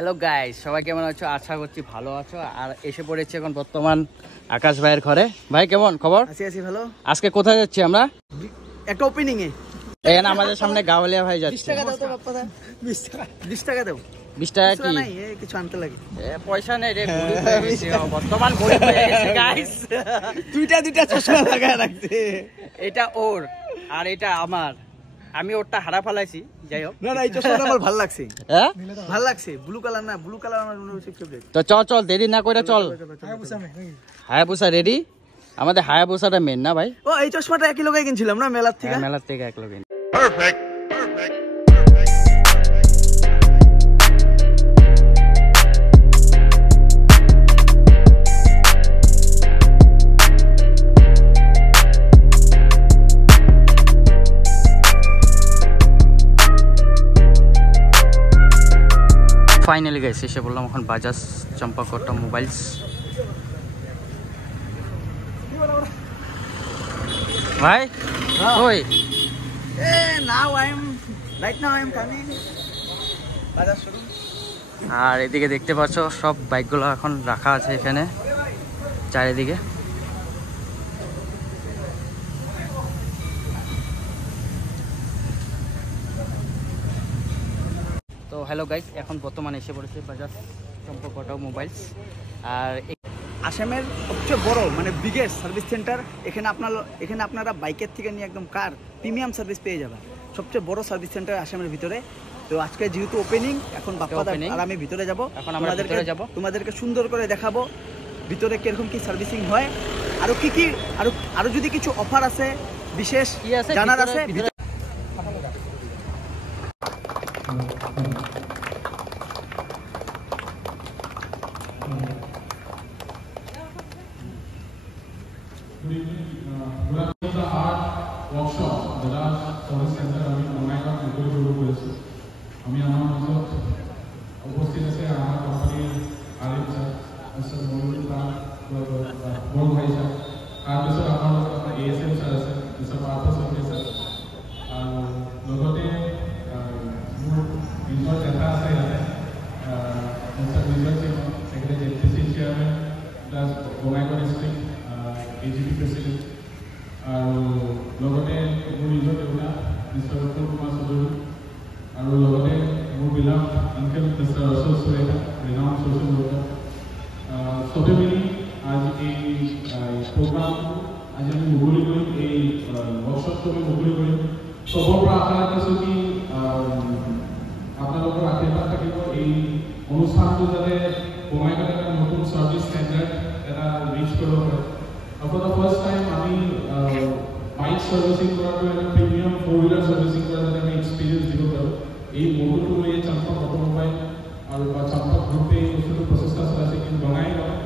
Hello guys, সবাই কেমন আছো? আশা করছি ভালো আছো। আর এসে পড়েছি এখন বর্তমান আকাশ ভাইয়ের ঘরে। ভাই কেমন খবর? আছি ভালো। আজকে কোথায় যাচ্ছি আমরা? একটা ওপেনিং এ। এখানে আমাদের সামনে গাওয়ালিয়া ভাই যাচ্ছে। 20 টাকা দাও তো বাপ্পা দা। 20 টাকা দাও। 20 টাকা কি? নাই, কিছু আনতে লাগে। পয়সা নেই রে, গরিব হয়ে গেছি, বর্তমান গরিব হয়ে গেছি গাইস। দুইটা চশমা লাগায় রাখছে। এটা ওর আর এটা আমার। আমি ওরটা হারা ফেলাইছি, যাই হোক। না এই চশমাটা আমার ভালো লাগছে। হ্যাঁ ভালো লাগছে, ব্লু কালার না, ব্লু কালার আমার মনে হচ্ছে ফেভারিট। তো চল দেরি না করে চল। Hayabusa ready? আমাদের হায়াবুসাটা মেন না ভাই? ও এই চশমাটা একই লোকে কিনছিলাম না মেলার থেকে? মেলার থেকে এক লোক। Perfect. ফাইনালি গাইস এসে বললাম এখন বাজাজ চম্পাকটা মোবাইলস। ভাই ওই নাও আই এম কামিং বাজার শুরু। আর এদিকে দেখতে পাচ্ছ সব বাইকগুলো এখন রাখা আছে এখানে চারিদিকে। তো হ্যালো গাইস, এখন বর্তমানে এসে পড়েছে বাজাজ চম্পাকটা মোবাইলস। আর আসামের সবচেয়ে বড় মানে বিগেস্ট সার্ভিস সেন্টার। এখানে আপনারা বাইকের থেকে নিয়ে একদম কার প্রিমিয়াম সার্ভিস পেয়ে যাবেন। সবচেয়ে বড় সার্ভিস সেন্টার আসামের ভিতরে। তো আজকে যেহেতু ওপেনিং, এখন বাপ্পা আর আমি ভিতরে যাব। এখন আমরা ভিতরে যাব, তোমাদেরকে সুন্দর করে দেখাবো ভিতরে কিরকম কি সার্ভিসিং হয়, আরো কি আরো যদি কিছু অফার আছে বিশেষ কি আছে জানার আছে। আমি আমার মাজত উপস্থিত আছে আমার কোম্পানির আলিম স্যার, মিস্টার মনিরুল খান, বড় ভাই স্যার। তাৰপিছত আমাৰ লগত আপোনাৰ ASM স্যাৰ আছে, মিস্টাৰ পাৰ্থ চক্ৰী স্যাৰ। আৰু লগতে মোৰ নিজৰ নেতা আছে ইয়াতে, mister Bijay Singh, secretary JTC chairman plus Bongaigaon district AGP president. আৰু লগতে মোৰ নিজৰ দেউতা মিস্টাৰ উত্তম কুমাৰ চৌধুৰী, আৰু লগতে মোৰ বিলাম uncle mister Ashok Surekha, renowned social worker. চবে মিলি আজি এই প্ৰগ্ৰামটো আজি আমি মুকলি কৰিম, এই ৱৰ্কশ্বপটো আমি মুকলি কৰিম। চবৰ পৰা আশা ৰাখিছোঁ কি আপোনালোকৰ আশীৰ্বাদ থাকিব, এই অনুষ্ঠানটো যাতে বঙাইগাঁৱত এটা নতুন ছাৰ্ভিচ ষ্টেণ্ডাৰ্ড এটা ৰিচ কৰিব পাৰে। ফৰ দ্য ফাৰ্ষ্ট টাইম আমি বাইক ছাৰ্ভিচিং কৰাটো এটা প্ৰিমিয়াম 4-wheeler ছাৰ্ভিচিং কৰা যাতে আমি এক্সপিৰিয়েঞ্চ দিব পাৰোঁ। এই মডুলটো এই চম্পক অটোমোবাইল আৰু চম্পক গ্ৰুপে এই বস্তুটো প্ৰচেষ্টা চলাইছে, কিন্তু Bongaigaon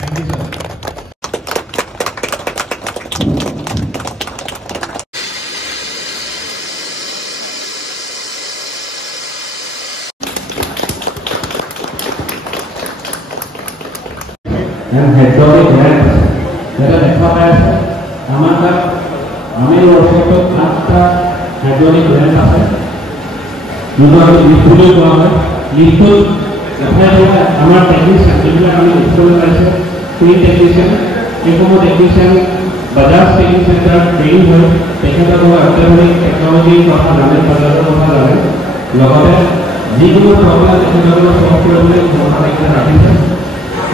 Thank you, sir. hydraulic lamp যেটা দেখা পাই আছে আমার তাত আমি ওয়ার্কশপত 8টা hydraulic lamp আছে, যেগুলো আমি লিফ্ট বুলি কোৱা হয়। লিফ্টত দেখা আমাৰ টেকনিচিয়ান যিবিলাক আমি স্কুলত পাইছে, সেই টেকনিচিয়ান এইসমূহ টেকনিচিয়ান বাজাজ ট্ৰেইনিং চেণ্টাৰত ট্ৰেইনিং হয়। তেখেতসকলে অত্যাধুনিক টেকনলজিৰ কথা জানে, বাজাজৰ কথা জানে। লগতে যিকোনো প্ৰব্লেম তেখেতসকলে সলভ কৰিবলৈ ক্ষমতা ৰাখিছে।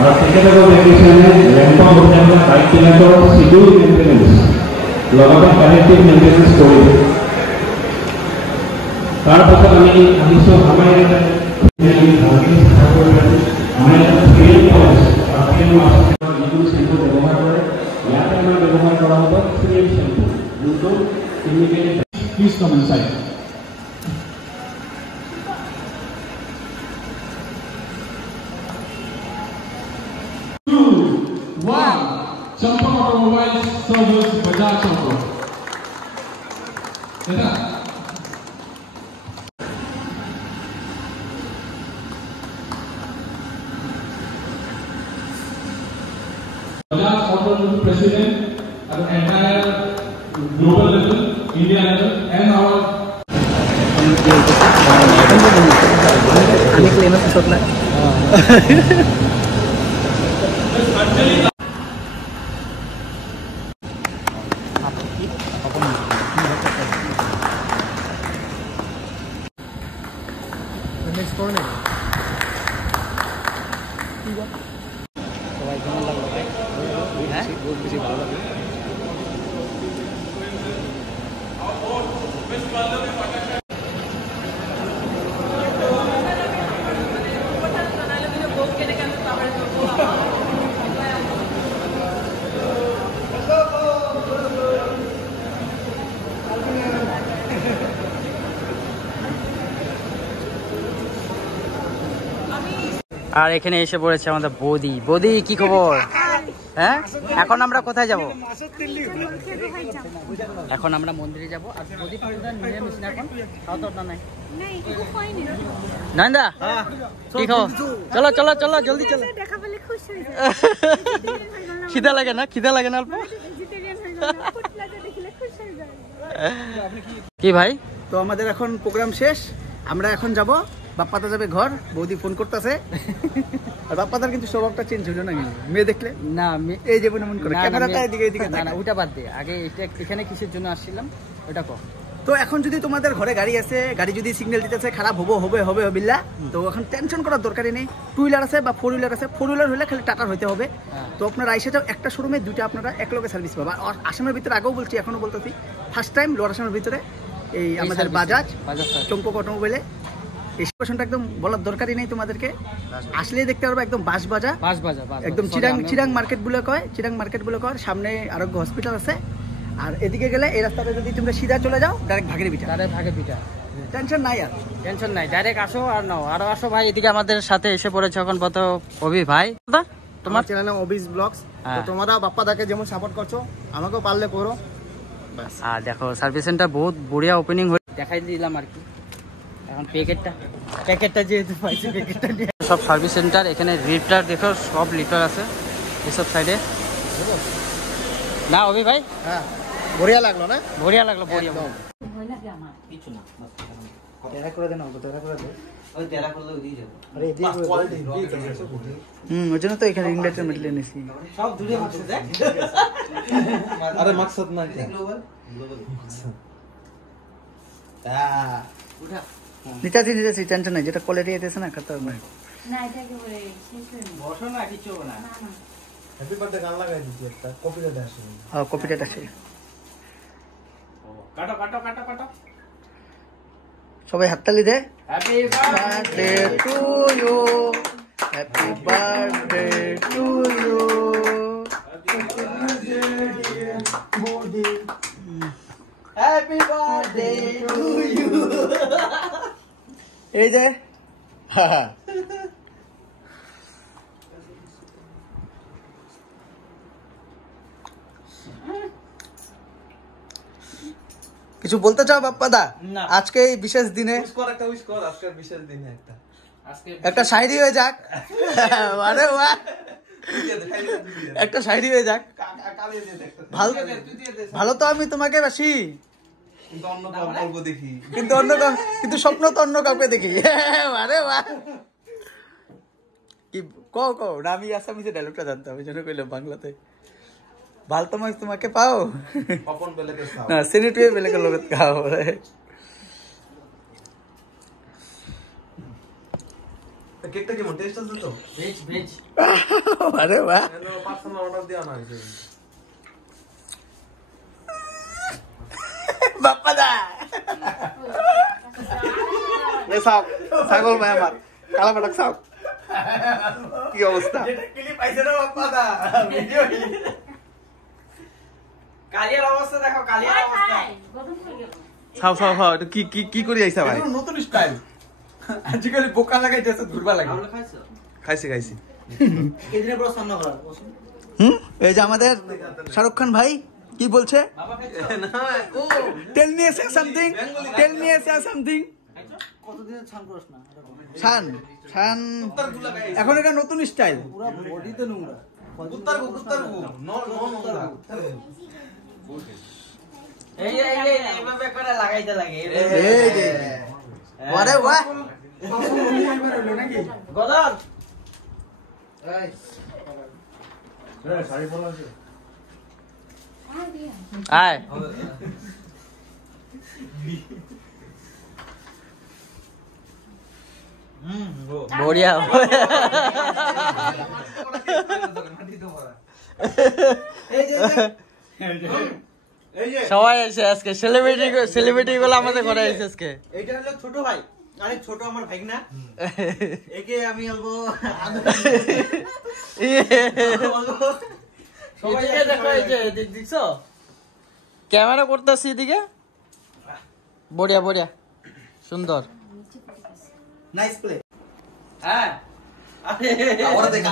और टेक्निकल टेक्निशियन है लैंपा होता है बाइक বিলাকৰ শিডিউল মেইনটেনেন্স লগতে কানেক্টিভ মেইনটেনেন্স কৰি তাৰ পাছত আমি আনিছো আমাৰ এটা আমাৰ এটা ফিল্ড পলিচি আৰু ফিল্ড মাস্টাৰ যিটো শ্যাম্পু ব্যৱহাৰ কৰে, ইয়াতে আমাৰ ব্যৱহাৰ কৰা হ'ব ফিল্ড শ্যাম্পু, যোনটো chemical. Please come inside. Chompak Automobile Service Bajaj Chompak. Bajaj Auto President at the entire global level, India level, and our আমি ক্লেম আছে সব না সবাই কেমন লাগলো ভাই? হ্যাঁ বহুত বেশি ভালো লাগলো। আর এখানে এসে পড়েছে আমাদের বৌদি। বৌদি কি খবর? হ্যাঁ এখন আমরা কোথায় যাব? এখন আমরা মন্দিরে যাব। আর বৌদি নিরামিষ না এখন? খাওয়া দাওয়া নাই নয়নদা কি খাও? চলো চলো চলো জলদি চলো। খিদা লাগে না? খিদা লাগে না অল্প? কি ভাই? তো আমাদের এখন প্রোগ্রাম শেষ, আমরা এখন যাব। বাপ্পাদা যাবে ঘর, বৌদি ফোন করতেছে। আর বাপ্পাদার কিন্তু স্বভাবটা চেঞ্জ হলো না, কিন্তু মেয়ে দেখলে না এই যে মনে করে ক্যামেরাটা এদিকে এদিকে না না ওটা বাদ দে। আগে এখানে কিসের জন্য আসছিলাম ওটা কর। তো এখন যদি তোমাদের ঘরে গাড়ি আছে, গাড়ি যদি সিগন্যাল দিতেছে খারাপ হবে বিল্লা, তো এখন টেনশন করার দরকারই নেই। 2 হুইলার আছে বা 4 হুইলার আছে। 4 হুইলার হলে খালি টাটার হইতে হবে। তো আপনারা আইসে যাও, একটা শোরুমে দুইটা আপনারা একলগে সার্ভিস পাবা। আর আসামের ভিতরে আগেও বলছি, এখনো বলতেছি, ফার্স্ট টাইম লোয়ার আসামের ভিতরে এই আমাদের বাজাজ চম্পক অটোমোবাইলে এই স্টেশনটা একদম বলার দরকারই নেই তোমাদেরকে, আসলেই দেখতে পারবে। একদম বাস বাজা একদম চিরাং মার্কেট বলে কয়, চিরাং মার্কেট বলে কয়। সামনে আরোগ্য হসপিটাল আছে। আর এদিকে গেলে এই রাস্তাটা যদি তোমরা সিধা চলে যাও, ডাইরেক্ট ভাগের পিঠা। টেনশন নাই, আর টেনশন নাই, ডাইরেক্ট আসো আর নাও। আরো আসো ভাই। এদিকে আমাদের সাথে এসে পড়েছে এখন কত অভি ভাই। তোমার চ্যানেল নাম অবিস ব্লগস। তো তোমরা বাপ্পাদাকে যেমন সাপোর্ট করছো, আমাকেও পারলে করো। আর দেখো সার্ভিস সেন্টার বহুত বড়িয়া ওপেনিং হয়ে দেখাই দিলাম আর কি। এখন প্যাকেটটা যেহেতু পাইছি, প্যাকেটটা নিয়ে সব সার্ভিস সেন্টার। এখানে লিটার দেখো, সব লিটার আছে এসব সাইডে। না অভি ভাই? হ্যাঁ, বঢ়িয়া লাগলো না? বড়িয়া লাগলো, বড়িয়া। ওই জন্য তো এখানে ইনভার্টার মেটেল এনেছি। আরে মাকসাদ না নিতাছি টেনশন নাই, যেটা কোয়ালিটি এসেছে না খাতে হবে না, এটাকে বলে শেষ হয়নি। বসো না, কিছু না। হ্যাপি বার্থডে গান লাগাই দিচ্ছি একটা, কপিরাইট আসে। হ্যাঁ, কপিটা আছে। কাটো কাটো কাটো কাটো। সবাই হাততালি দে। Happy birthday to you, happy birthday to you, happy birthday to you. এই যে কিছু বলতে চাও বাপ্পাদা আজকে এই বিশেষ দিনে? আজকের বিশেষ দিনে একটা শায়রি হয়ে যাক। আরে বাহ, একটা শায়রি হয়ে যাক। ভালো তো আমি তোমাকে বাসি, কিন্তু কিন্তু স্বপ্ন তো অন্য কাউকে দেখি। আরে বাহ, কি কও না, আমি আসামিতে ডায়লগটা জানতাম, ওই জন্য কইলাম বাংলাতে। ভাল তো তোমাকে পাও না, সিনেটুয়ে বেলেগের লগত খাও। কেকটা কেমন টেস্ট আছে তো? ভেজ। আরে বাহ, পার্সোনাল অর্ডার দেওয়া না হয়েছে। বাপ্পাদা ছাগল ভাই আমার কালা পাটক সাপ, কি অবস্থা? কালিয়ার অবস্থা দেখো, কালিয়ার অবস্থা। খাও খাও খাও, এটা কি করি আইসা ভাই? নতুন স্টাইল, আজকাল বোকা লাগাইতেছে, দুর্বা লাগে। খাইছি এই যে আমাদের শাহরুখ খান ভাই কি বলছে? Tell me something. কতদিনের ছান করছ না? ছান এখন এটা নতুন স্টাইল। পুরো বডিতে নোংরা। এইভাবে করে লাগাইতে লাগে গদর আয় বড়িয়া সবাই এসে আজকে সেলিব্রিটি গুলো আমাদের ঘরে এসে আজকে এইটা হলো ছোট ভাই, আরে ছোট আমার ভাই না, একে আমি অল্প সবাই দেখো এই যে দেখছো ক্যামেরা করতেছি এদিকে বড়িয়া বড়িয়া সুন্দর নাইস প্লে। হ্যাঁ ওরা দেখ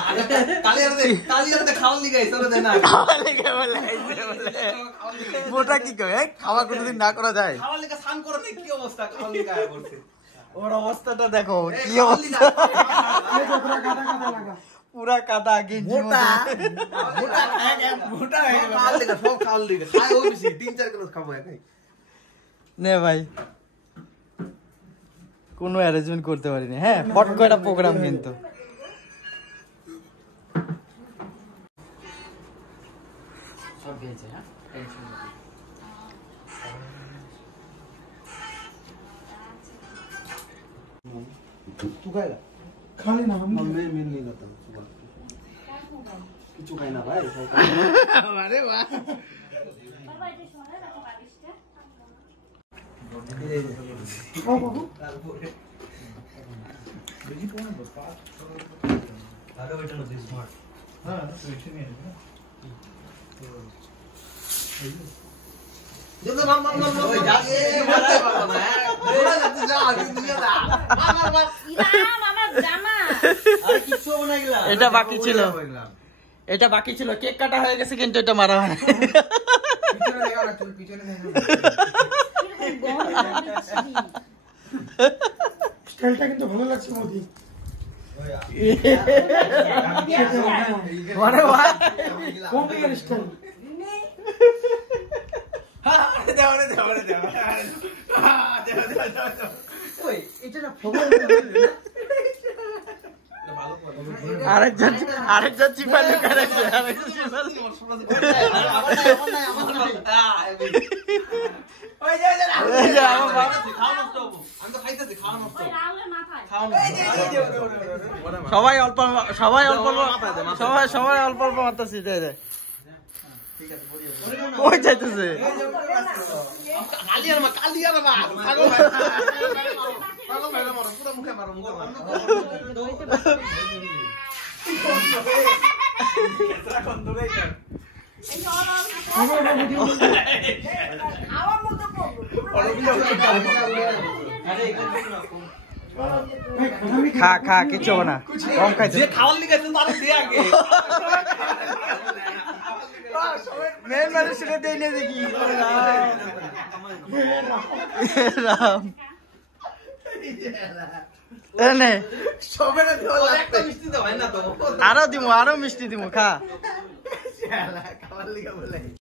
কালিয়ার দেখ খাওয়ার লিগে এসে দেয় না, মোটা কি করে খাওয়া কোনোদিন না করা যায়? খাওয়ার লিগে স্নান করে নেই, কি অবস্থা খাওয়ার লিগে আয়া করছে। ওর অবস্থাটা দেখো কি অবস্থা, পুরা কাদা গেঞ্জি মোটা মোটা হয়ে গেল, মোটা হয়ে গেল খাওয়ার লিগে, সব খাওয়ার লিগে খায় ওই বেশি 3-4 কিলো খাবো একাই। নে ভাই কোনো অ্যারেঞ্জমেন্ট করতে পারিনি, হ্যাঁ ফট করে একটা প্রোগ্রাম কিন্তু সব ভেজে হ্যাঁ টেনশন নেই तू खाएगा? खाली ना हम मैं नहीं खाता सुबह কিছু খাই না ভাই। আরে বাহ এটা বাকি ছিল, এটা বাকি ছিল, কেক কাটা হয়ে গেছে কিন্তু এটা মারা হয় স্টাইলটা কিন্তু ভালো লাগছে মোদি। আরে বাহ কম্পিউটার স্টাইল আরেকজন চিপা লুকা রাখছে, আরেকজন চিপা সবাই অল্প সবাই অল্প সবাই অল্প অল্প মারতেছি, ওই চাইতেছে খা খা কিছু না কম খাইছে, খাওয়ার লিগে তারে দিয়ে আগে মেন মানে সেটা দেই না দেখি রাম এনে সবে না একটা মিষ্টি দাও না তো আরো মিষ্টি দিমু খা খাওয়ার লিগে বলে